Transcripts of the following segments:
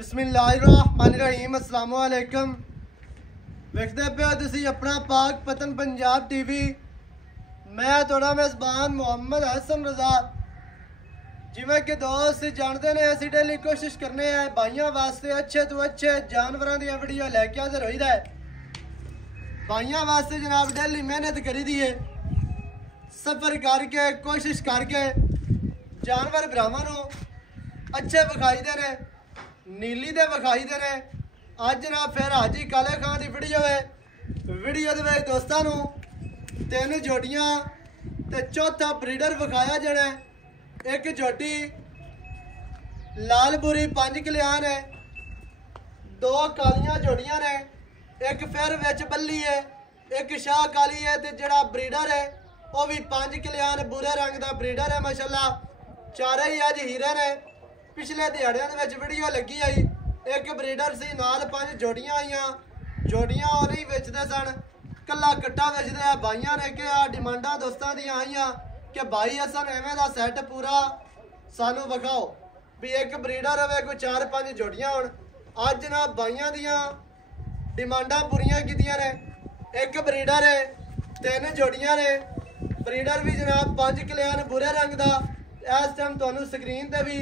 बिस्मिल्लाहिर्रहमानिर्रहीम अस्सलाम वालेकुम। वेखदे पे हो तुसी अपना पाक पतन पंजाब टीवी। मैं थोड़ा मेज़बान मोहम्मद हसन रजा। जिवें कि दोस्त जानते ने असीं डेली कोशिश करने हैं भाइयों वास्ते अच्छे तो अच्छे जानवरों दी वीडियो लैके हाज़र होईदा है। भाइयों वास्ते जनाब डेली मेहनत करी दी है, सफ़र करके कोशिश करके जानवर भरावां नूं अच्छे विखाई दे ने, नीली दे विखाई दे ने। अज जनाब फिर हाजी काले खां की वीडियो है। वीडियो दे विच दोस्तां नूं 3 जोड़ियां ते चौथा ब्रीडर विखाया जाना है। एक जोटी लाल बुरी 5 कल्याण है, 2 कालियां जोड़ियां ने, एक फिर विच बल्ली है, एक शाह काली है ते जिहड़ा ब्रीडर है वह भी 5 कल्याण बुरे रंग का ब्रीडर है। माशाल्लाह चारे ही अज हीरे ने। पिछले दिहाड़ियां दे विच वीडियो लगी आई, एक ब्रीडर सी नाल 5 जोड़ियां आईयां। जोड़ियां और नहीं बेचते सन, कला कट्टा बेचते हैं। भाइयों ने कहा डिमांडा दोस्तों दी आईयां कि भाई असन एवें दा सैट पूरा सानू विखाओ भी एक ब्रीडर होवे, कोई 4-5 जोड़ियां होण। अज ना भाइयों दियां डिमांडा पूरियां कीतियां ने। एक ब्रीडर है, 3 जोड़ियां ने। ब्रीडर भी जनाब 5 कल्याण बुरे रंग का। इस टाइम तुहानू स्क्रीन ते भी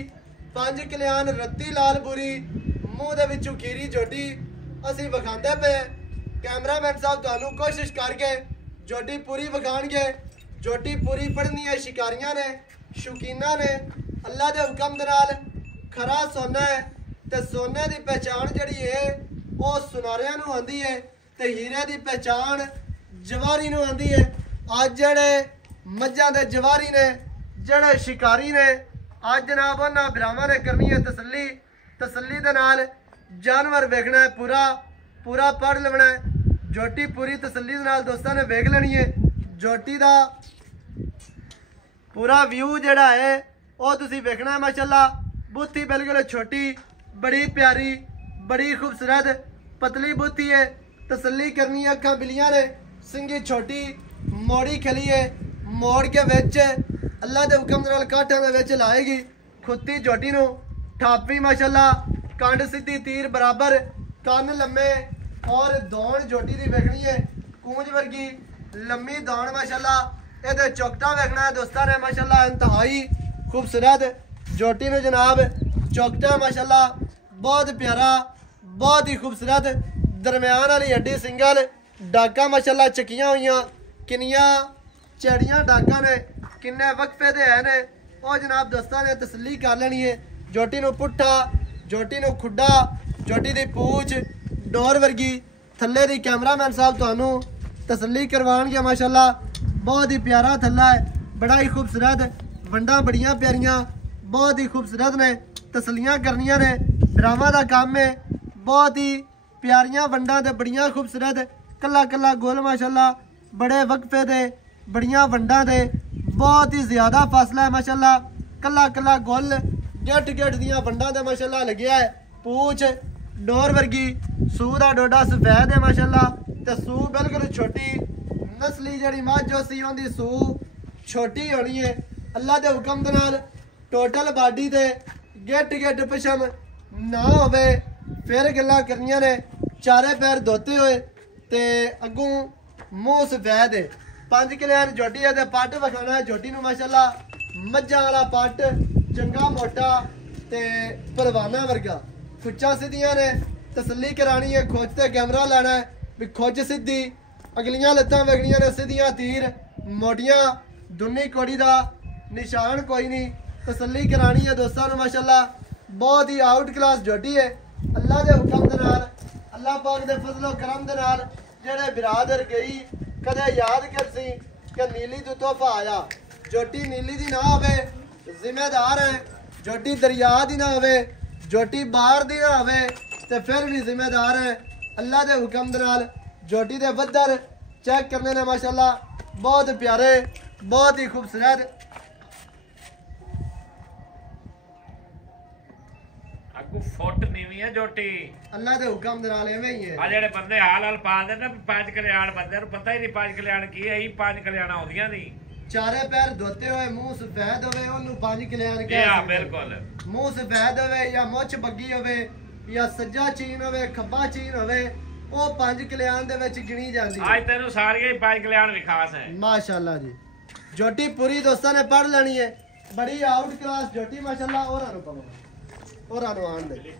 5 कल्याण रत्ती लाल बुरी मूँह दे विचों खीरी जोटी असीं विखांदे पे। कैमरामैन साहब तुहानू कोशिश करके जोटी पूरी विखाणगे। जोटी पूरी पढ़नी है, शिकारियां ने, शौकीना ने। अल्लाह के हुक्म दे नाल खरा सोना है ते सोने की पहचान जिहड़ी है वो सुनारियां नूं आंदी है ते हीरे की पहचान जवारी नूं आंदी है। अज जिहड़े मझां दे जवारी ने, जिहड़े शिकारी ने, अज जनाब उन्हां भरावां ने करनी है तसल्ली। तसल्ली दे नाल जानवर वेखना है, पूरा पूरा पढ़ लेना है। जोटी पूरी तसल्ली दे नाल दोस्तां ने वेख लेनी है। जोटी दा पूरा व्यू जिहड़ा है वो तुसीं वेखना है। माशाल्लाह बुत्ती बिल्कुल छोटी, बड़ी प्यारी, बड़ी खूबसूरत पतली बुत्ती है। तसल्ली करनी है, अखां बिलियां ने, सिंगी छोटी, मोड़ी खली है। मोड़ के विच अल्लाह के हुक्म दे नाल काठां दे विच लाएगी। खुत्ती जोटी नूं ठापी माशाल्लाह, कंड सीधी, तीर बराबर, कन लम्मे और दौड़ जोटी दी वेखनी है। कूंज वर्गी लम्मी दौड़ माशाल्लाह। ये चौकटा वेखना है दोस्तों ने। माशाल्लाह इंतहाई खूबसूरत जोटी नूं जनाब चौकटा माशाल्लाह बहुत प्यारा, बहुत ही खूबसूरत। दरम्यान वाली हड्डी सिंगल डाका माशाल्लाह चकियां हुई। किनिया चैड़ियां डाका ने, किन्ने वक्फे दे है ने, वो जनाब दोस्तों ने तसल्ली कर लेनी है। जोटी नूं पुट्ठा, जोटी नूं खुड्डा, जोटी दी पूछ डोर वर्गी थल्ले दी कैमरामैन साहब तुहानू तसल्ली करवाएंगे। माशाल्लाह बहुत ही प्यारा थल्ला है, बड़ा ही खूबसूरत। वंडा बड़ियां प्यारियां, बहुत ही खूबसूरत ने। तसल्लियां करनियां ने, ड्रामा का काम है। बहुत ही प्यारियां वंडा ते बड़ियां खूबसूरत, कला कला गोल माशाल्लाह, बड़े वक्फे दे, बड़ियां वंडा दे, बहुत ही ज़्यादा फासला है माशाल्लाह। कला कला गोल गेट गेट दियां वंडा दे माशाल्लाह लग्या है। पूछ डोर वर्गी, सूह दा डोडा सफेद है माशाल्लाह ते सूह बिल्कुल छोटी। नस्ली जिहड़ी मझ सी उहदी सूह छोटी होनी है। अल्लाह के हुक्म दे नाल टोटल बाडी ते गेट गेट पछम ना होवे फिर गल्लां करनियां ने। चारे पैर धोते हुए ते अगों मूँह सफेद है। 5 कल्याण जोटी है ते पट विखाना है जोटी नूं माशाल्लाह। मझां वाला पट चंगा मोटा ते परवाना वर्गा, खुच्चां सीधियां ने। तसल्ली करानी है, खोज ते कैमरा लाना है भी खोज सीधी, अगलियां लत्तां वेखनियां ने सीधियां, तीर मोटियां, दुन्नी कोड़ी दा निशान कोई नहीं। तसल्ली करानी है दोस्तों ने माशाल्लाह। बहुत ही आउट क्लास जोटी है। अल्लाह के हुक्म दे नाल, अल्लाह पाक दे फजलो करम दे नाल जेड़े बिरादर गई कदे याद कर सी कि नीली तो तोहफा आया। जोटी नीली दी ना होवे जिम्मेदार है, जोटी दरिया दी ना होवे, जोटी बाहर दी ना होवे ते फिर भी जिम्मेदार है। अल्लाह के हुक्म दे नाल जोटी दे बदर चेक करने ने माशाल्लाह बहुत प्यारे, बहुत ही खूबसूरत। अगू फुट नीवी है जोटी, अल्लाह के हुक्म दे नाल एवें ही है। आ जेड़े बंदे हाल हाल पा दे ना 5 कल्याण, बंदे नूं पता ही नहीं 5 कल्याण की है। 5 कल्याण आउंदियां नहीं। चारे पैर धोते हुए मूँह सफेद होवे ओनू 5 कल्याण कह सकदे। बिल्कुल मूँह सफेद होवे या मुछ बग्गी होवे ਜਾਂ ਸੱਜਾ ਚੀਨ ਹੋਵੇ ਖੱਬਾ ਚੀਨ ਹੋਵੇ ਉਹ 5 ਕਲਿਆਣ ਦੇ ਵਿੱਚ ਗਿਣੀ ਜਾਂਦੀ ਅੱਜ ਤੈਨੂੰ ਸਾਰੀਆਂ ਹੀ 5 ਕਲਿਆਣ ਵੀ ਖਾਸ ਹੈ ਮਾਸ਼ਾਅੱਲਾ ਜੀ ਜੋਟੀ ਪੂਰੀ ਦੋਸਤਾਂ ਨੇ ਪੜ ਲੈਣੀ ਹੈ ਬੜੀ ਆਊਟ ਕਲਾਸ ਜੋਟੀ ਮਾਸ਼ਾਅੱਲਾ ਹੋਰਾਂ ਨੂੰ ਪਵੋ ਹੋਰਾਂ ਨੂੰ ਆਣ ਦੇ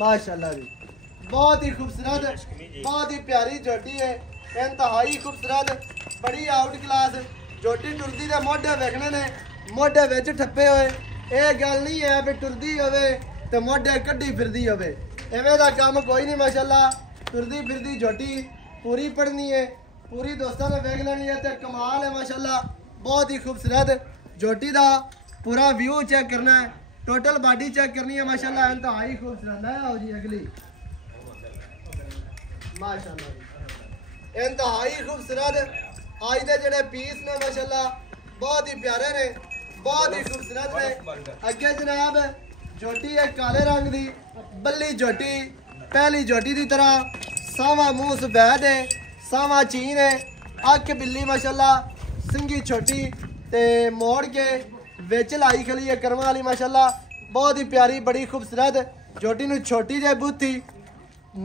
माशाल्लाह जी बहुत ही खूबसूरत बहुत ही प्यारी जोटी है इंतहाई खूबसूरत बड़ी आउट क्लास जोटी टुरदी दे मोढे वेखने ने मोढे विच ठप्पे होए ये गल नहीं है भी टुरदी होवे ते मोढे कड्डी फिरदी होवे एवें दा काम कोई नहीं माशाल्लाह टुरदी फिरदी जोटी पूरी पढ़नी है पूरी दोस्तों ने वेख लेनी है ते कमाल है माशाल्लाह बहुत ही खूबसूरत जोटी दा पूरा व्यू चेक करना है टोटल बॉडी चेक करनी है माशाल्लाह इंतहाई खूबसूरत है आओ जी अगली माशाल्लाह इंतहाई खूबसूरत आज दे जेड़े पीस ने माशाल्लाह बहुत ही प्यारे ने बहुत ही खूबसूरत ने अगे जनाब जोटी है काले रंग दी बल्ली जोटी पहली जोटी दी तरह सावा मुंह सफेद है सावा चीन है अख बिल्ली माशाल्लाह सिंगी छोटी ते मोड़ के विच लाई खली है करम वाली माशाल्लाह बहुत ही प्यारी बड़ी खूबसूरत जोटी नूं छोटी जे बूथी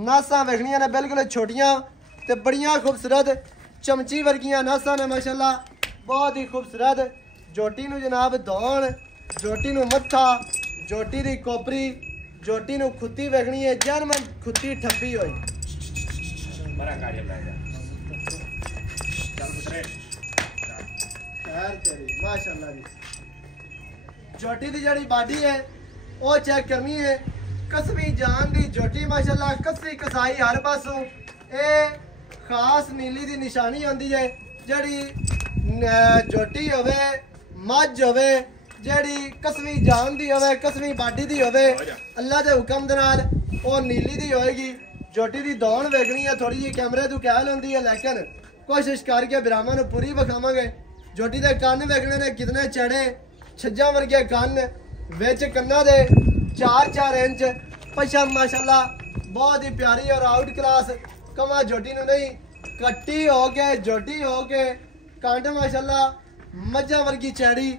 नासा वेखनियां ने बिल्कुल छोटियां ते बड़ियां खूबसूरत चमची वर्गियां नासा ने माशाल्लाह बहुत ही खूबसूरत जोटी नूं जनाब दौण जोटी नूं मत्था जोटी दी कोपरी जोटी नूं खुत्ती वेखनी है जर्मन खुत्ती ठप्पी होई बड़ा काजल ला जा चल पुत्रे खैर तेरी माशाल्लाह जी जोटी दी जड़ी बॉडी है वो चेक करनी है कसवी जान दी जोटी माशाल्लाह कसी कसाई हर पासों ए खास नीली दी निशानी होंदी है जड़ी जोटी होवे मझ होवे जड़ी कसवी जान दी होवे कसवी बॉडी दी होवे अल्लाह दे हुक्म दे नाल ओ नीली दी होएगी जोटी दी दौड़ वेखनी है थोड़ी जी कैमरे तो कहल होंदी है लेकिन कोशिश करके ब्राह्मण पूरी विखावांगे जोटी दे कान वेखने ने कितने चढ़े छज्जा वर्गे कान विच कन्ना दे 4-4 इंच पछम माशाल्लाह बहुत ही प्यारी और आउट क्लास कमा जोटी नूं नहीं कट्टी हो के जोटी हो के कांड माशाल्लाह मज्जा वर्गी चैड़ी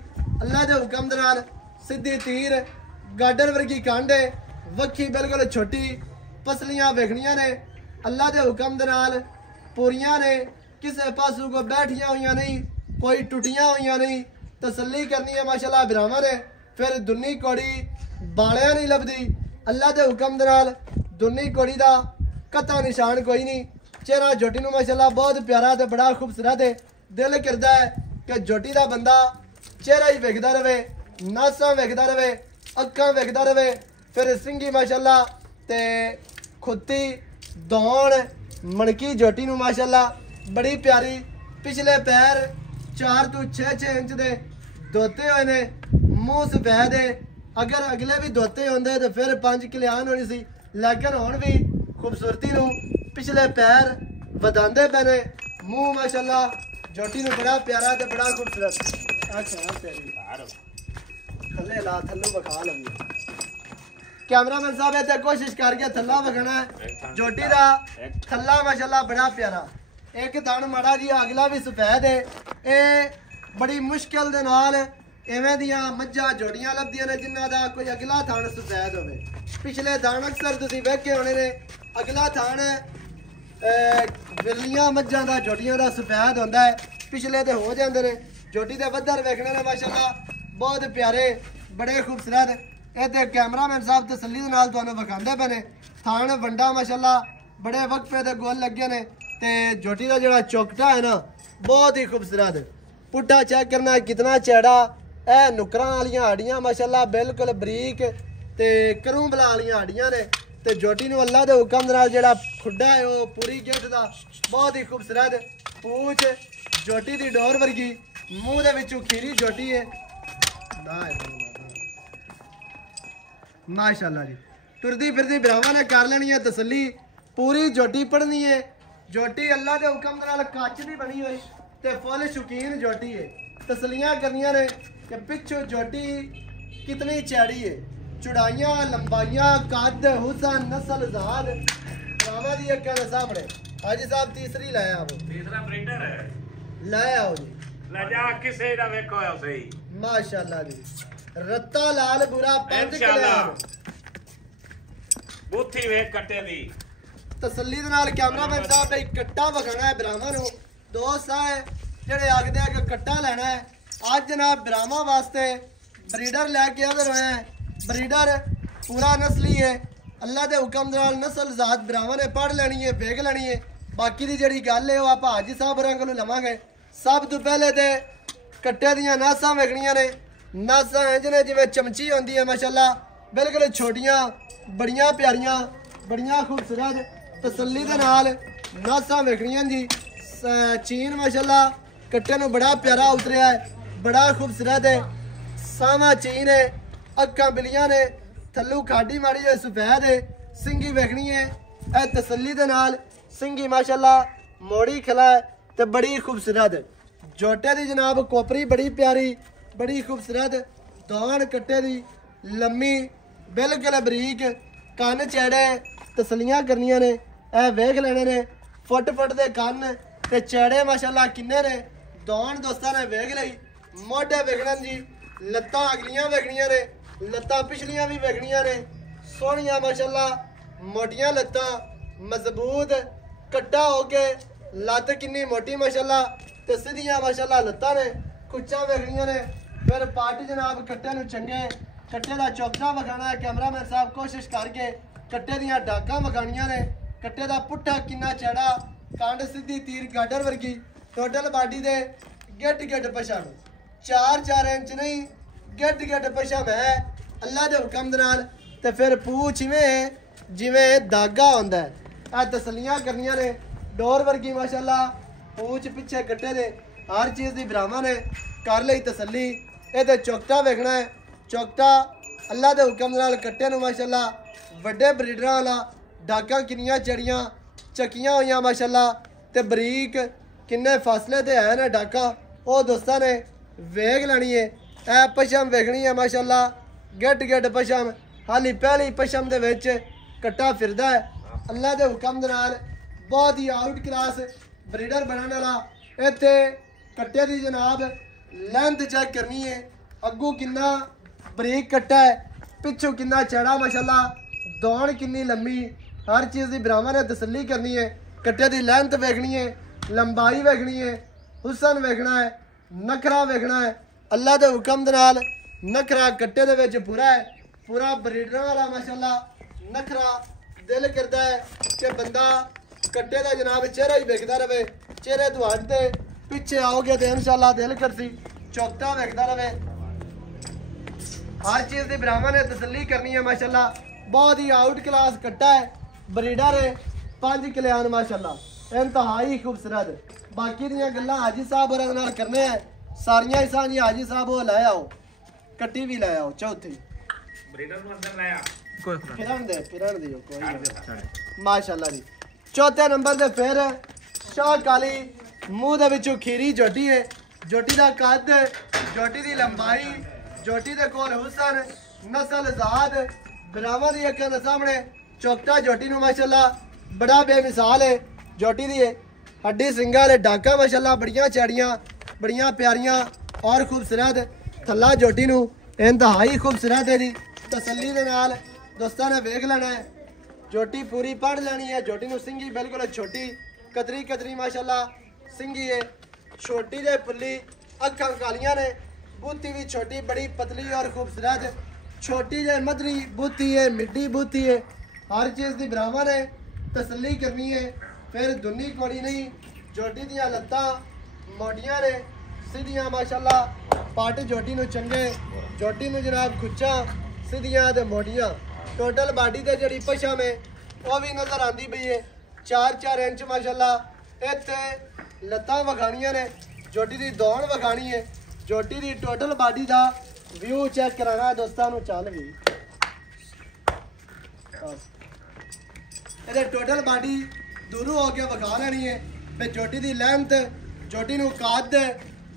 अल्लाह दे हुक्म दे नाल सीधी तीर गाडर वर्गी कांडे वक्खी बिल्कुल छोटी पसलियां वेखनियां ने अल्लाह दे हुक्म दे नाल पूरियां ने किसे पासों को बैठियां हुई नहीं कोई टुटियां हुई नहीं तसल्ली करनी है माशाल्लाह ब्राह्मण है फिर दुन्नी कोड़ी बालियां नहीं लभदी अल्लाह दे हुक्म दे नाल दुन्नी कोड़ी दा कता निशान कोई नहीं चेहरा जोटी नूं माशाल्लाह बहुत प्यारा ते बड़ा खूबसूरत है दिल करदा है कि जोटी दा बंदा चेहरा ही वेखदा रहे नासां वेखदा रहे अक्खां वेखदा रहे फिर सिंगी माशाल्लाह ते खुत्ती दौड़ मणकी जोटी नूं माशाल्लाह बड़ी प्यारी पिछले पैर 4 तो 6 इंच दे दोते हुए ने मूँह सफेद है अगर अगले भी दोते होंदे तो फिर 5 कल्याण होनी सी लेकिन हुण भी खूबसूरती नूं पिछले पैर वधांदे पे ने मूँह माशाल्लाह जोटी नूं बड़ा प्यारा ते बड़ा खूबसूरत अच्छा तेरी थल्ले ला थल्लू विखा लगी कैमरामैन साहब इत्थे कोशिश करके थल्ला विखाना है जोटी दा थल्ला माशाल्लाह बड़ा प्यारा एक थन माड़ा जी अगला भी सफेद है ये बड़ी मुश्किल दे नाल इवें दियां मज्जां जोड़ियां लभदियां ने जिन्हां दा कोई अगला थन सफेद होवे पिछले थन अक्सर तुसीं वेखे होने ने अगला थन बिरलियां मज्जां दा जोड़ियां दा सफेद होंदा है पिछले ते हो जांदे ने जोटी दे बद्दर वेखने ने माशाल्लाह बहुत प्यारे बड़े खूबसूरत ये ते कैमरामैन साहब तसल्ली दे नाल तुहानूं विखांदे पे ने थन वंडा माशाल्लाह बड़े वक्फे दे गोल लगे ने ते जोटी का जो चौकटा है ना बहुत ही खूबसूरत पुट्ठा चेक करना है कितना चैड़ा है नुकरां वालियां हड्डियां माशाल्लाह बिल्कुल बरीक ते करूं बला वालियां हड्डियां ने ते जोटी नूं अल्लाह दे हुक्म दे नाल जेड़ा खुड्डा है वो पूरी गिट्ठ दा बहुत ही खूबसूरत पूछ जोटी दी डोर वर्गी मूँह दे विचों खीरी जोटी है माशाल्लाह जी तुरदी फिरदी भरावां ने कर लेनी है तसल्ली पूरी जोटी पढ़नी है जोटी अल्लाह के हुक्म दे नाल कच दी बनी हुई ते फुल शौकीन जोटी है तसलियां करनियां ने कि पिछों जोटी कितनी चैड़ी है चौड़ाइयां लंबाइयां कद हुसन नस्ल जात रावा दी अक्खां दे सामने हाजी साहब तीसरी लाया वो तीसरा ब्रीडर है लाया हो जी लजा किसे दा वेखो है सही माशाल्लाह जी रत्ता लाल बुरा 5 कल्याण ਬੁੱਥੀ ਵੇਖ ਕੱਟੇ ਦੀ ਤਸੱਲੀ ਦੇ ਨਾਲ ਕੈਮਰਾਮੈਨ ਸਾਹਿਬ ਬਈ ਕੱਟਾ ਵਿਖਾਣਾ ਹੈ ਬਰਾਵਾਂ ਨੂੰ। ਦੋਸਤ ਹੈ ਜਿਹੜੇ ਆਖਦੇ ਆ ਕਿ ਕੱਟਾ ਲੈਣਾ ਹੈ, ਅੱਜ ਜਨਾਬ ਬਰਾਵਾਂ ਵਾਸਤੇ ਬਰੀਡਰ ਲੈ ਕੇ ਆਦਰ ਹੋਇਆ ਹੈ। ਬਰੀਡਰ ਪੂਰਾ ਨਸਲੀ ਹੈ, ਅੱਲਾ ਦੇ ਹੁਕਮ ਦੇ ਨਾਲ ਨਸਲ ਜ਼ਾਤ ਬਰਾਵਾਂ ਨੇ ਪੜ ਲੈਣੀ ਹੈ, ਵੇਖ ਲੈਣੀ ਹੈ। ਬਾਕੀ ਦੀ ਜਿਹੜੀ ਗੱਲ ਹੈ ਉਹ ਆਪਾਂ ਹਾਜੀ ਸਾਹਿਬ ਹੋਰਾਂ ਕੋਲੋਂ ਲਵਾਂਗੇ। ਸਭ ਤੋਂ ਪਹਿਲੇ ਤੇ ਕੱਟੇ ਦੀਆਂ ਨਾਸਾਂ ਵੇਖਣੀਆਂ ਨੇ। ਨਾਸਾਂ ਇੰਜ ਨੇ ਜਿਵੇਂ ਚਮਚੀ ਹੁੰਦੀ ਹੈ ਮਾਸ਼ਾਅੱਲਾ, ਬਿਲਕੁਲ ਛੋਟੀਆਂ, ਬੜੀਆਂ ਪਿਆਰੀਆਂ, ਬੜੀਆਂ ਖੂਬਸੂਰਤ। ਤਸੱਲੀ ਦੇ ਨਾਲ ਨਾਸਾਂ ਵੇਖਣੀਆਂ ਜੀ। ਚੀਨ ਮਾਸ਼ਾਅੱਲਾ ਕੱਟੇ ਨੂੰ ਬੜਾ ਪਿਆਰਾ ਉਤਰਿਆ ਹੈ, ਬੜਾ ਖੂਬਸੂਰਤ ਹੈ। ਸਾਵਾ ਚੀਨ ਹੈ, ਅੱਖਾਂ ਬਿਲੀਆਂ ਨੇ, ਥੱਲੂ ਖਾਡੀ ਮਾੜੀ ਹੋਈ ਸਫੈਦ ਹੈ। ਸਿੰਗੀ ਵੇਖਣੀ ਹੈ ਇਹ ਤਸੱਲੀ ਦੇ ਨਾਲ। ਸਿੰਗੀ ਮਾਸ਼ਾਅੱਲਾ ਮੋੜੀ ਖਲਾ ਹੈ ਤੇ ਬੜੀ ਖੂਬਸੂਰਤ। ਜੋਟੇ ਦੀ ਜਨਾਬ ਕੋਪਰੀ ਬੜੀ ਪਿਆਰੀ, ਬੜੀ ਖੂਬਸੂਰਤ। ਦੌਣ ਕੱਟੇ ਦੀ ਲੰਮੀ, ਬਿਲਕੁਲ ਬਰੀਕ, ਕੰਨ ਚੈੜੇ। ਤਸੱਲੀਆਂ ਕਰਨੀਆਂ ਨੇ, ਇਹ ਵੇਖ ਲੈਣੇ ਨੇ। ਫੁੱਟ ਦੇ ਕੰਨ ਤੇ ਚੈੜੇ ਮਾਸ਼ਾਅੱਲਾ ਕਿੰਨੇ ਨੇ। ਦੌਣ ਦੋਸਤਾਂ ਨੇ ਵੇਖ ਲਈ। ਮੋਢੇ ਵੇਖਣ ਜੀ, ਲੱਤਾਂ ਅਗਲੀਆਂ ਵੇਖਣੀਆਂ ਨੇ, ਲੱਤਾਂ ਪਿਛਲੀਆਂ ਵੀ ਵੇਖਣੀਆਂ ਨੇ। ਸੋਹਣੀਆਂ ਮਾਸ਼ਾਅੱਲਾ ਮੋਟੀਆਂ ਲੱਤਾਂ, ਮਜ਼ਬੂਤ ਕੱਟਾ ਹੋ ਕੇ, ਲੱਤ ਕਿੰਨੀ ਮੋਟੀ ਮਾਸ਼ਾਅੱਲਾ ਤੇ ਸਿੱਧੀਆਂ ਮਾਸ਼ਾਅੱਲਾ ਲੱਤਾਂ ਨੇ। ਕੁੱਚਾਂ ਵੇਖਣੀਆਂ ਨੇ। ਫਿਰ ਪੱਟ ਜਨਾਬ ਕੱਟੇ ਨੂੰ ਚੰਗੇ ਕੱਟੇ ਦਾ ਚੌਕਾ ਵਿਖਾਣਾ ਹੈ। ਕੈਮਰਾਮੈਨ ਸਾਹਿਬ ਕੋਸ਼ਿਸ਼ ਕਰਕੇ ਕੱਟੇ ਦੀਆਂ ਡਾਕਾਂ ਵਿਖਾਣੀਆਂ ਨੇ। ਕੱਟੇ ਦਾ ਪੁੱਠਾ ਕਿੰਨਾ ਚੜਾ, ਕੰਡ ਸਿੱਧੀ ਤੀਰ ਗਾਡਰ ਵਰਗੀ। ਟੋਟਲ ਬਾਡੀ ਦੇ ਗਿੱਟ ਪਛਮ 4 ਇੰਚ ਨਹੀਂ, ਗਿੱਟ ਪਛਮ ਹੈ ਅੱਲਾ ਦੇ ਹੁਕਮ ਦੇ ਨਾਲ। ਤੇ ਫਿਰ ਪੂਛ ਜਿਵੇਂ ਦਾਗਾ ਹੁੰਦਾ ਹੈ। ਇਹ ਤਸੱਲੀਆਂ ਕਰਨੀਆਂ ਨੇ। ਡੋਰ ਵਰਗੀ ਮਾਸ਼ਾਅੱਲਾ ਪੂਛ ਪਿੱਛੇ ਕੱਟੇ ਦੇ। ਹਰ ਚੀਜ਼ ਦੀ ਬਰਾਵਾਂ ਨੇ ਕਰ ਲਈ ਤਸੱਲੀ। ਇਹਦੇ ਚੌਕਟਾ ਵੇਖਣਾ ਹੈ। ਚੌਕਟਾ ਅੱਲਾ ਦੇ ਹੁਕਮ ਦੇ ਨਾਲ ਕੱਟੇ ਨੂੰ ਮਾਸ਼ਾਅੱਲਾ ਵੱਡੇ ਬਰੀਡਰਾਂ ਵਾਲਾ। ਡਾਕਾਂ ਕਿੰਨੀਆਂ ਚੜੀਆਂ, ਚੱਕੀਆਂ ਹੋਈਆਂ ਮਾਸ਼ਾਅੱਲਾ ਤੇ ਬਰੀਕ ਕਿੰਨੇ ਫਾਸਲੇ ਤੇ ਹੈ ਨਾ ਡਾਕਾਂ, ਉਹ ਦੋਸਤਾਂ ਨੇ ਵੇਖ ਲੈਣੀ ਹੈ। ਇਹ ਪਸ਼ਮ ਵੇਖਣੀ ਹੈ ਮਾਸ਼ਾਅੱਲਾ, ਗਿੱਟ ਪਸ਼ਮ। ਹਾਲੀ ਪਹਿਲੀ ਪਸ਼ਮ ਦੇ ਵਿੱਚ ਕੱਟਾ ਫਿਰਦਾ ਹੈ। ਅੱਲਾ ਦੇ ਹੁਕਮ ਦੇ ਨਾਲ ਬਹੁਤ ਹੀ ਆਊਟ ਕਲਾਸ ਬਰੀਡਰ ਬਣਨ ਵਾਲਾ। ਇੱਥੇ ਕੱਟੇ ਦੀ ਜਨਾਬ ਲੈਂਥ ਚੈੱਕ ਕਰਨੀ ਹੈ। ਅੱਗੋਂ ਕਿੰਨਾ ਬਰੀਕ ਕੱਟਾ ਹੈ, ਪਿੱਛੋਂ ਕਿੰਨਾ ਚੜਾ ਮਾਸ਼ਾਅੱਲਾ, ਦੌਣ ਕਿੰਨੀ ਲੰਮੀ। ਹਰ ਚੀਜ਼ ਦੀ ਬਰਾਵਾਂ ਨੇ ਤਸੱਲੀ ਕਰਨੀ ਹੈ। ਕੱਟੇ ਦੀ ਲੈਂਥ ਵੇਖਣੀ ਹੈ, ਲੰਬਾਈ ਵੇਖਣੀ ਹੈ, ਹੁਸਨ ਵੇਖਣਾ ਹੈ, ਨਖਰਾ ਵੇਖਣਾ ਹੈ। ਅੱਲਾ ਦੇ ਹੁਕਮ ਦੇ ਨਾਲ ਨਖਰਾ ਕੱਟੇ ਦੇ ਵਿੱਚ ਪੂਰਾ ਹੈ, ਪੂਰਾ ਬਰੀਡਰਾਂ ਵਾਲਾ ਮਾਸ਼ਾਅੱਲਾ ਨਖਰਾ। ਦਿਲ ਕਰਦਾ ਹੈ ਕਿ ਬੰਦਾ ਕੱਟੇ ਦਾ ਜਨਾਬ ਚਿਹਰਾ ਹੀ ਵੇਖਦਾ ਰਵੇ। ਚਿਹਰੇ ਤੋਂ ਹਟ ਦੇ ਪਿੱਛੇ ਆਓਗੇ ਤੇ ਇਨਸ਼ਾਅੱਲਾ ਦਿਲ ਕਰਦੀ ਚੌਕਟਾ ਵੇਖਦਾ ਰਵੇ। हर चीज़ की ब्राह्मण ने तसली करनी है माशाल्लाह। बहुत ही आउट क्लास कट्टा है, ब्रीडर है, 5 कल्याण माशाल्लाह इंतहाई खूबसूरत। बाकी दियां गल्लां हाजी साहब होरां नाल करने हैं सारियां ही सांझियां। हाजी साहब वो लै आओ, कट्टी भी लै आओ। चौथी ब्रीडर ਨੂੰ ਅੰਦਰ ਲੈ ਆ फिरन दियो कोई माशाल्लाह जी। चौथे नंबर ते फिर शाह काली मूँह दे विचों खीरी जोटी है। जोटी दा कद, जोटी दी लंबाई, जोटी दे कोल हुसन, नस्ल ज़ात, बिरावां दी अक्खां दे सामने चौकटा जोटी नूं माशाल्लाह बड़ा बेमिसाल है। जोटी दी हड्डी सिंगा दे डाका माशाल्लाह बड़ियां चैड़ियां, बड़ियां प्यारियां और खूबसूरत। थल्ला जोटी नूं इंतहाई खूबसूरत है जी। तसल्ली दे नाल दोस्तां ने वेख लेना है। जोटी पूरी पढ़ लेनी है। जोटी नूं सिंगी बिल्कुल छोटी कतरी कतरी माशाल्लाह सिंगी है। छोटी दे पुल्ली, अक्खां कालियां ने, बूथी भी छोटी बड़ी पतली और खूबसूरत। छोटी जे मदरी बूथी है, मिड्डी बूथी है। हर चीज़ की ब्राह्मण है, तसल्ली करनी है। फिर दुनी कोड़ी नहीं। जोटी दियां लत्तां मोटियां ने, सीधियां माशाल्लाह। पट जोटी नूं चंगे, जोटी नूं जनाब खुच्चा सीधियां ते मोटियां। टोटल बाडी ते जड़ी पशम है वो भी नजर आती पई है। 4-4 इंच माशाल्लाह। इत्थे लत्तां वखाणियां ने, जोटी दी दौड़ वखाणी है। जोटी दी टोटल बाडी दा व्यू चेक कराना है दोस्तां नूं। चल भी इहदे टोटल बाडी दूरों हो के वखा लेनी है। फिर जोटी दी लेंथ, जोटी नूं कद,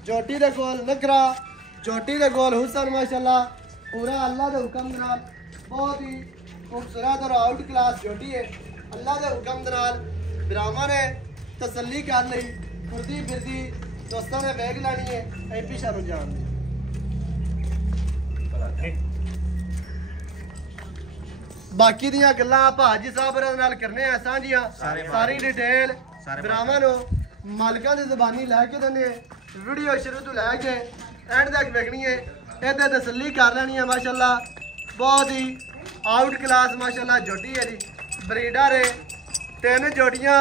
जोटी दे कोल नखरा, जोटी दे कोल हुसन माशाल्लाह। पूरा अल्लाह दे हुक्म दे नाल बहुत ही खूबसूरत और आउट क्लास जोटी है। अल्लाह के हुक्म दे नाल ब्राह्मण ने तसल्ली कर ली। फिरदी फिरदी दोस्तों ने वेख लैनी है। एपी शानू जान दी ਬਾਕੀ ਦੀਆਂ ਗੱਲਾਂ ਆਪਾਂ ਹਾਜੀ ਸਾਹਿਬ ਹੋਰਾਂ ਨਾਲ ਕਰਨੇ ਆ ਸਾਂਝੀਆਂ ਸਾਰੀ ਡਿਟੇਲ ਭਰਾਵਾਂ ਨੂੰ ਮਾਲਕਾਂ ਦੀ ਜ਼ਬਾਨੀ ਲੈ ਕੇ ਦਿੰਦੇ ਵੀਡੀਓ ਸ਼ੁਰੂ ਤੋਂ ਲੈ ਕੇ ਐਂਡ ਤੱਕ ਵੇਖਣੀ ਹੈ ਇਹਦੇ ਤਸੱਲੀ ਕਰ ਲੈਣੀ ਹੈ ਮਾਸ਼ਾਅੱਲਾ ਬਹੁਤ ਹੀ ਆਊਟ ਕਲਾਸ ਮਾਸ਼ਾਅੱਲਾ ਜੋਟੀ ਹੈ ਜੀ ਬਰੀਡਰ ਹੈ 3 ਜੋੜੀਆਂ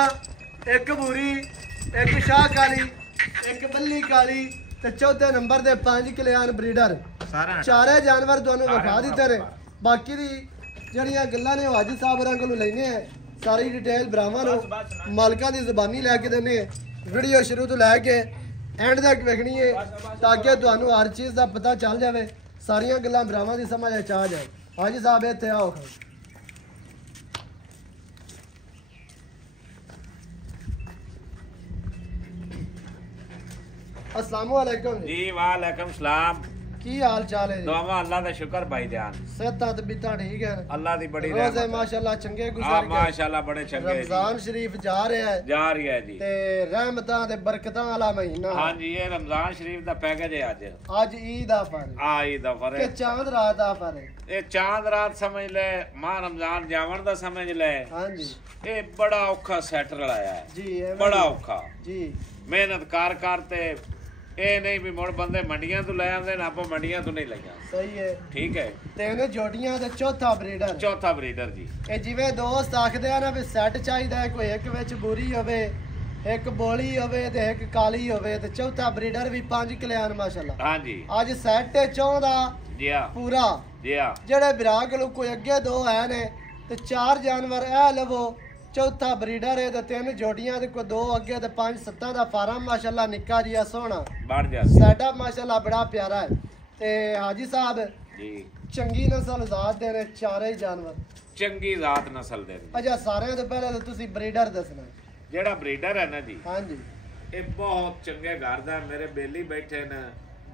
ਇੱਕ ਬੂਰੀ ਇੱਕ ਸ਼ਾਹ ਕਾਲੀ ਇੱਕ ਬੱਲੀ ਕਾਲੀ ਤੇ ਚੌਥੇ ਨੰਬਰ ਦੇ 5 ਕਲਿਆਣ ਬਰੀਡਰ ਚਾਰੇ ਜਾਨਵਰ ਤੁਹਾਨੂੰ ਵਿਖਾ ਦਿੱਤੇ ਨੇ ਬਾਕੀ ਦੀ ਜਿਹੜੀਆਂ ਗੱਲਾਂ ਨੇ ਉਹ ਹਾਜੀ ਸਾਹਿਬ ਹੋਰਾਂ ਕੋਲੋਂ ਲੈਣੇ ਆ ਸਾਰੀ ਡਿਟੇਲ ਭਰਾਵਾਂ ਨੂੰ ਮਾਲਕਾਂ ਦੀ ਜ਼ਬਾਨੀ ਲੈ ਕੇ ਦਿੰਦੇ ਆ ਵੀਡੀਓ ਸ਼ੁਰੂ ਤੋਂ ਲੈ ਕੇ ਐਂਡ ਤੱਕ ਵੇਖਣੀ ਹੈ ਤਾਂ ਕਿ ਤੁਹਾਨੂੰ ਹਰ ਚੀਜ਼ ਦਾ ਪਤਾ ਚੱਲ ਜਾਵੇ ਸਾਰੀਆਂ ਗੱਲਾਂ ਭਰਾਵਾਂ ਦੀ ਸਮਝ ਆ ਜਾਏ ਹਾਜੀ ਸਾਹਿਬ ਇੱਥੇ ਆਓ अस्सलाम वालेकुम जी वालेकुम सलाम की हाल चाल है जी दुआ अल्लाह दा शुक्र भाईजान सेहत तबीयत ठीक है अल्लाह दी बड़ी रोज़े रहमत माशाल्लाह चंगे हां गुजर गए माशाल्लाह बड़े चंगे रमजान शरीफ जा रहा है जी ते रहमतां ते बरकतां वाला महीना हां जी ये रमजान शरीफ दा पैकेज है आज ईद आ पर ईद आ पर के चांद रात आ पर ये चांद रात समझ ले मां रमजान जावन दा समझ ले हां जी ये बड़ा औखा सेट रलाया है जी बड़ा औखा जी मेहनत करते ਇਹ ਨਹੀਂ ਵੀ ਮੁੜ ਬੰਦੇ ਮੰਡੀਆਂ ਤੋਂ ਲੈ ਆਉਂਦੇ ਨੇ ਆਪਾਂ ਮੰਡੀਆਂ ਤੋਂ ਨਹੀਂ ਲਈਆਂ ਸਹੀ ਹੈ ਠੀਕ ਹੈ ਤਿੰਨ ਜੋੜੀਆਂ ਤੇ ਚੌਥਾ ਬਰੀਡਰ ਜੀ ਇਹ ਜਿਵੇਂ ਦੋਸਤ ਆਖਦੇ ਆ ਨਾ ਵੀ ਸੈੱਟ ਚਾਹੀਦਾ ਕੋਈ ਇੱਕ ਵਿੱਚ ਬੂਰੀ ਹੋਵੇ ਇੱਕ ਬੋਲੀ ਹੋਵੇ ਤੇ ਇੱਕ ਕਾਲੀ ਹੋਵੇ ਤੇ ਚੌਥਾ ਬਰੀਡਰ ਵੀ 5 ਕਲਿਆਣ ਮਾਸ਼ਾਅੱਲਾ ਹਾਂਜੀ ਅੱਜ ਸੈੱਟ ਚਾਹੁੰਦਾ ਜੀ ਆ ਪੂਰਾ ਜੀ ਆ ਜਿਹੜੇ ਵਿਰਾਗ ਕੋਲ ਕੋਈ ਅੱਗੇ ਦੋ ਹੈ ਨੇ ਤੇ 4 ਜਾਨਵਰ ਇਹ ਲਵੋ चौथा ब्रीडर है तो 3 जोड़ियां ते को 2 अगे ते 5 7 दा फार्म माशाल्लाह निक्का जिहा सोहना बढ़ जा सेटअप माशाल्लाह बड़ा प्यारा है ते हाजी साहब जी चंगी नस्ल जात दे ने चारे जानवर चंगी जात नस्ल दे अच्छा सारे तो पहले तो तुसी ब्रीडर दसना जेड़ा ब्रीडर है ना जी हां जी ये बहुत चंगे घर दा मेरे बेली बैठे ने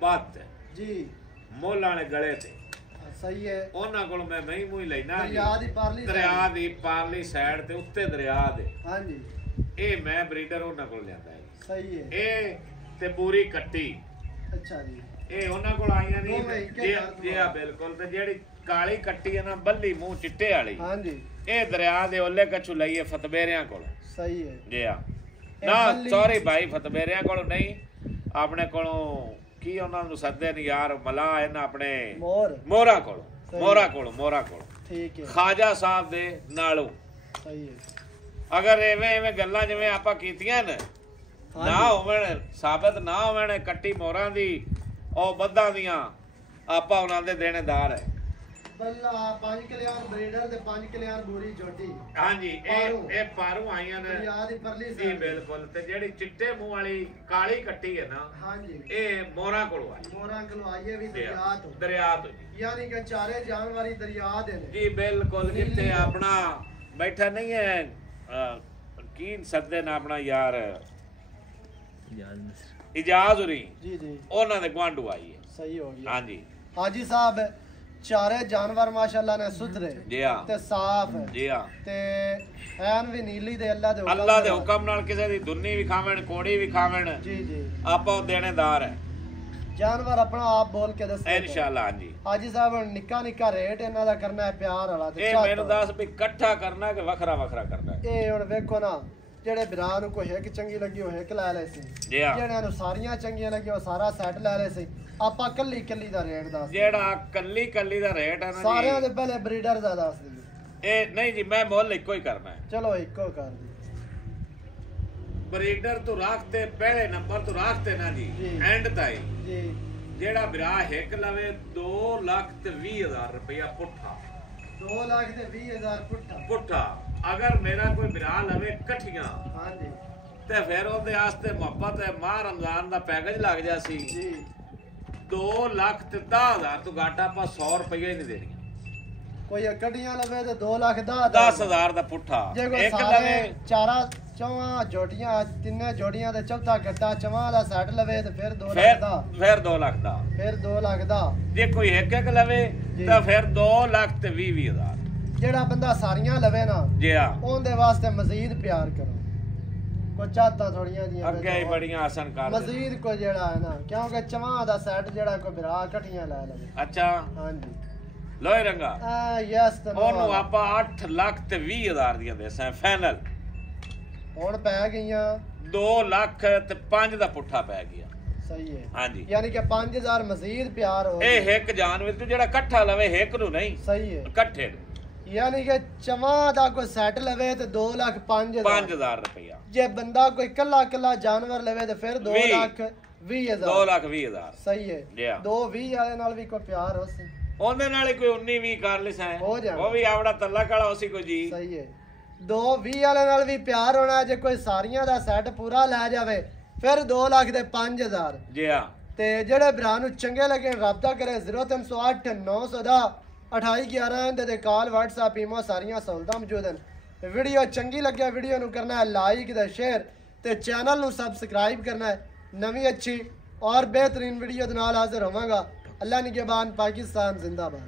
बात जी मोल वाले गले ते सही है ਉਹਨਾਂ ਕੋਲ ਮੈਂ ਮਹੀਂ ਮੂੰਹ ਲੈਣਾ ਦਰਿਆ ਦੀ ਪਾਰਲੀ ਸਾਈਡ ਤੇ ਉੱਤੇ ਦਰਿਆ ਦੇ ਹਾਂਜੀ ਇਹ ਮੈਂ ਬਰੀਡਰ ਉਹਨਾਂ ਕੋਲ ਲਿਆਂਦਾ ਹੈ ਸਹੀ ਹੈ ਇਹ ਤੇ ਪੂਰੀ ਕੱਟੀ ਅੱਛਾ ਜੀ ਇਹ ਉਹਨਾਂ ਕੋਲ ਆਈਆਂ ਨਹੀਂ ਜੀ ਆ ਬਿਲਕੁਲ ਤੇ ਜਿਹੜੀ ਕਾਲੀ ਕੱਟੀ ਹੈ ਨਾ ਬੱਲੀ ਮੂੰਹ ਚਿੱਟੇ ਵਾਲੀ ਹਾਂਜੀ ਇਹ ਦਰਿਆ ਦੇ ਓਲੇ ਕਛੂ ਲਈਏ ਫਤਬੇਰਿਆਂ ਕੋਲ ਸਹੀ ਹੈ ਜੀ ਆ ਨਾ ਸੌਰੀ ਭਾਈ ਫਤਬੇਰਿਆਂ ਕੋਲ ਨਹੀਂ ਆਪਣੇ ਕੋਲੋਂ ਕੀ ਉਹਨਾਂ ਨੂੰ ਸੱਦੇ ਨੇ ਯਾਰ ਮਲਾ ਇਹਨਾਂ ਆਪਣੇ ਮੋਹਰਾ ਕੋਲ ਠੀਕ ਹੈ ਖਾਜਾ ਸਾਹਿਬ ਦੇ ਨਾਲੋਂ ਸਹੀ ਹੈ ਅਗਰ ਐਵੇਂ ਗੱਲਾਂ ਜਿਵੇਂ ਆਪਾਂ ਕੀਤੀਆਂ ਨੇ ਨਾ ਹੋਵਣ ਸਾਬਤ ਨਾ ਹੋਵਣ ਕੱਟੀ ਮੋਹਰਾਂ ਦੀ ਉਹ ਬੱਦਾਂ ਦੀਆਂ ਆਪਾਂ ਉਹਨਾਂ ਦੇ ਦੇਣੇਦਾਰ ਹੈ ਬੱਲਾ 5 ਕਲਿਆਣ ਬਰੀਡਰ ਤੇ 5 ਕਲਿਆਣ ਬੂਰੀ ਜੋਟੀ ਹਾਂਜੀ ਇਹ ਪਾਰੂ ਆਈਆਂ ਨੇ ਯਾਦ ਹੀ ਪਰਲੀ ਸੀ ਬਿਲਕੁਲ ਤੇ ਜਿਹੜੀ ਚਿੱਟੇ ਮੂੰਹ ਵਾਲੀ ਕਾਲੀ ਕੱਟੀ ਹੈ ਨਾ ਹਾਂਜੀ ਇਹ ਮੋਹਰਾਂ ਕੋਲੋਂ ਆਈ ਹੈ ਵੀ ਦਰਿਆ ਤੋਂ ਯਾਨੀ ਕਿ ਚਾਰੇ ਜਾਣ ਵਾਲੀ ਦਰਿਆ ਦੇ ਨੇ ਜੀ ਬਿਲਕੁਲ ਜਿੱਥੇ ਆਪਣਾ ਬੈਠਾ ਨਹੀਂ ਹੈ ਕੀ ਸੱਦੇ ਨਾ ਆਪਣਾ ਯਾਰ ਇਜਾਜ਼ ਹੋਰੀ ਜੀ ਉਹਨਾਂ ਦੇ ਗਵਾਂਢੂ ਆਈ ਹੈ ਸਹੀ ਹੋ ਗਿਆ ਹਾਂਜੀ ਹਾਜੀ ਸਾਹਿਬ चारे जानवर माशाल्लाह ने सुथरे जी हां ते साफ जी हां ते ऐन भी नीली दे अल्लाह दे हुक्म नाल किसे दी दुन्नी भी खावण कोड़ी भी खावण जी जी आपा देनेदार है जानवर अपना आप बोल के दस इंशाल्लाह हां जी हाजी साहब निक्का निक्का रेट इना दा करना है प्यार वाला ते ए मेनू दस भी इकट्ठा करना कि वखरा करना ए हुन देखो ना ਜਿਹੜੇ ਵਿਰਾਹ ਨੂੰ ਕੋਈ ਇੱਕ ਚੰਗੀ ਲੱਗੀ ਉਹ ਇੱਕ ਲੈ ਲੈ ਸੀ ਜਿਹੜਿਆਂ ਨੂੰ ਸਾਰੀਆਂ ਚੰਗੀਆਂ ਲੱਗੀਆਂ ਉਹ ਸਾਰਾ ਸੈੱਟ ਲੈ ਲੈ ਸੀ ਆਪਾਂ ਕੱਲੀ ਦਾ ਰੇਟ ਦੱਸ ਜਿਹੜਾ ਕੱਲੀ ਦਾ ਰੇਟ ਹੈ ਨਾ ਜੀ ਸਾਰਿਆਂ ਦੇ ਪਹਿਲੇ ਬਰੀਡਰ ਦਾ ਦੱਸ ਦਿਓ ਇਹ ਨਹੀਂ ਜੀ ਮੈਂ ਮੁੱਲ ਇੱਕੋ ਹੀ ਕਰਨਾ ਹੈ ਚਲੋ ਇੱਕੋ ਕਰ ਦਿਓ ਬਰੀਡਰ ਤੋਂ ਰੱਖਤੇ ਪਹਿਲੇ ਨੰਬਰ ਤੋਂ ਰੱਖਤੇ ਨਾ ਜੀ ਐਂਡ ਤਾਈ ਜੀ ਜਿਹੜਾ ਵਿਰਾਹ ਇੱਕ ਲਵੇ 2,20,000 ਰੁਪਇਆ ਪੁੱਠਾ 2,20,000 ਪੁੱਠਾ अगर मेरा कोई बिरा लवे कठियां हां जी ते फिर ओदे वास्ते मोहब्बत है माह रमजान दा पैकेज लग जा सी जी 2,10,000 तो घाटा आपा 100 रुपया ही नहीं देनी कोई कटियां लवे ते 2,10,000 दा पुट्ठा एक लवे चारा चौवा जोटियां तिन्ने जोड़ियां ते चौथा गड्डा चौवा दा सेट लवे ते फिर 2 लाख दा फिर 2 लाख दा जे कोई एक लवे ते फिर 2,20,000 ਜਿਹੜਾ ਬੰਦਾ ਸਾਰੀਆਂ ਲਵੇ ਨਾ ਜੀ ਆ ਉਹਦੇ ਵਾਸਤੇ ਮਜ਼ੀਦ ਪਿਆਰ ਕਰੋ ਕੋ ਚਾਹਤਾ ਥੋੜੀਆਂ ਜੀਆਂ ਅੱਗੇ ਹੀ ਬੜੀਆਂ ਆਸਨ ਕਰ ਮਜ਼ੀਦ ਕੋ ਜਿਹੜਾ ਹੈ ਨਾ ਕਿਉਂਕਿ ਚਵਾਂ ਦਾ ਸੈੱਟ ਜਿਹੜਾ ਕੋ ਬਿਰਾ ਇਕੱਠੀਆਂ ਲੈ ਲਵੇ ਅੱਛਾ ਹਾਂਜੀ ਲੋਹੇ ਰੰਗਾ ਯੈਸ ਉਹਨੂੰ ਆਪਾਂ 8,20,000 ਦੀਆਂ ਦੇਸਾਂ ਫਾਈਨਲ। ਹੁਣ ਪੈ ਗਈਆਂ 2,05,000 ਦਾ ਪੁੱਠਾ ਪੈ ਗਿਆ। ਸਹੀ ਹੈ ਹਾਂਜੀ ਯਾਨੀ ਕਿ 5,000 ਮਜ਼ੀਦ ਪਿਆਰ ਹੋ ਇਹ ਇੱਕ ਜਾਨਵਰ ਤੇ ਜਿਹੜਾ ਇਕੱਠਾ ਲਵੇ ਇੱਕ ਨੂੰ ਨਹੀਂ। ਸਹੀ ਹੈ ਇਕੱਠੇ ਯਾਨੀ ਕਿ ਚਵਾਂ ਦਾ ਕੋਈ ਸੈੱਟ ਲਵੇ ਤੇ 2,05,000 ਰੁਪਇਆ। ਜੇ ਬੰਦਾ ਕੋਈ ਕੱਲਾ ਜਾਨਵਰ ਲਵੇ ਤੇ ਫਿਰ 2,20,000 2,20,000 ਸਹੀ ਹੈ 2,20 ਵਾਲੇ ਨਾਲ ਵੀ ਕੋਈ ਪਿਆਰ ਹੋ ਸੀ ਉਹਦੇ ਨਾਲ ਹੀ ਕੋਈ 19-20 ਕਰ ਲਿਸਾ ਉਹ ਵੀ ਆਪਣਾ ਤਲਕ ਵਾਲਾ ਉਸੇ ਕੋਈ ਜੀ। ਸਹੀ ਹੈ 2,20 ਵਾਲੇ ਨਾਲ ਵੀ ਪਿਆਰ ਹੋਣਾ। ਜੇ ਕੋਈ ਸਾਰੀਆਂ ਦਾ ਸੈੱਟ ਪੂਰਾ ਲੈ ਜਾਵੇ ਫਿਰ 2,05,000 ਜੀ ਹਾਂ। ਤੇ ਜਿਹੜੇ ਭਰਾ ਨੂੰ ਚੰਗੇ ਲੱਗੇ ਰਾਬਤਾ ਕਰੇ 0308 900 2811 ਦੇ ਕਾਲ WhatsApp ਈਮੋ ਸਾਰੀਆਂ ਸਹੂਲਤਾਂ ਮੌਜੂਦ ਹਨ। ਵੀਡੀਓ ਚੰਗੀ ਲੱਗਿਆ ਵੀਡੀਓ ਨੂੰ ਕਰਨਾ ਹੈ ਲਾਈਕ ਤੇ ਸ਼ੇਅਰ ਤੇ ਚੈਨਲ ਨੂੰ ਸਬਸਕ੍ਰਾਈਬ ਕਰਨਾ ਹੈ। ਨਵੀਂ ਅੱਛੀ और बेहतरीन वीडियो ਦੇ ਨਾਲ ਹਾਜ਼ਰ ਹੋਵਾਂਗਾ। ਅੱਲਾ ਨਿਗਹਿਬਾਨ, ਪਾਕਿस्तान जिंदाबाद।